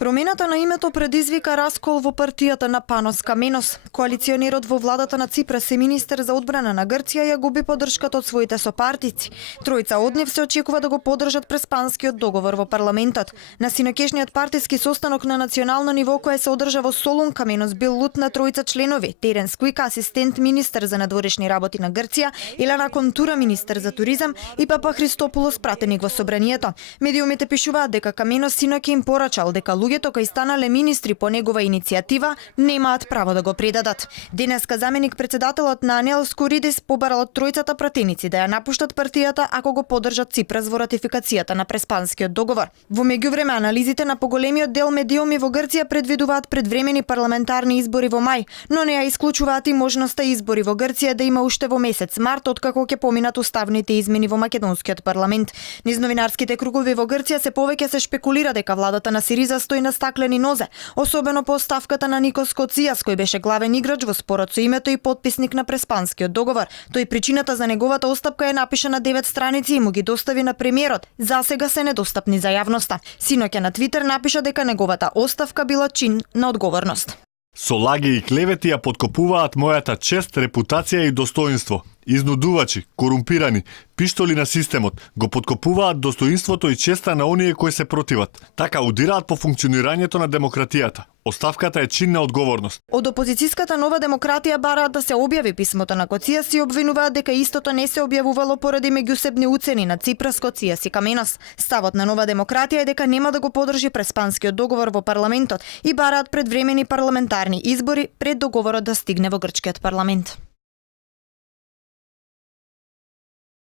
Промената на името предизвика раскол во партијата на Панос Каменос. Коалиционерот во владата на Ципрас и министер за одбрана на Грција ја губи поддршката од своите сопартици. Тројца од нив се очекува да го поддржат преспанскиот договор во парламентот. На синокешниот партиски состанок на национално ниво кој се одржа во Солун, Каменос бил лут на тројца членови: Теренс Куика, асистент министер за надворешни работи на Грција, Елена Контура, министер за туризам, и Папа Христопулос, пратеник во собранието. Медиумите пишуваат дека Каменос синоќа им порачал дека луѓето кои станале министри по негова иницијатива немаат право да го предадат. Денеска заменик председателот на Анел Скоридис побарал од тројцата пратеници да ја напуштат партијата ако го поддржат Ципрас во ратификацијата на преспанскиот договор. Во меѓувреме анализите на поголемиот дел медиуми во Грција предвидуваат предвремени парламентарни избори во мај, но не ја исклучуваат и можноста избори во Грција да има уште во месец март, откако ќе поминат уставните измени во македонскиот парламент. Низ новинарските кругови во Грција се повеќе се шпекулира дека владата на Сириза стои на стаклени нозе, особено по оставката на Никос Коцijas, кој беше главен играч во спорот со името и потписник на преспанскиот договор. Тој причината за неговата оставка е напиша на 9 страници и му ги достави на премиерот. Засега се недостапни за јавноста. Синоќа на Твитер напиша дека неговата оставка била чин на одговорност. Со лаги и клевети ја подкопуваат мојата чест, репутација и достоинство. Изнудувачи, корумпирани, пиштоли на системот, го подкопуваат достоинството и честа на оние кои се противат. Така удираат по функционирањето на демократијата. Оставката е чин на одговорност. Од опозицијската Нова демократија бараат да се објави писмото на Коцijas и обвинуваат дека истото не се објавувало поради меѓусебни уцени на Ципрас, Коцijas и Каменос. Ставот на Нова демократија е дека нема да го поддржи преспанскиот договор во парламентот и бараат предвремени парламентарни избори пред договорот да стигне во грчкиот парламент.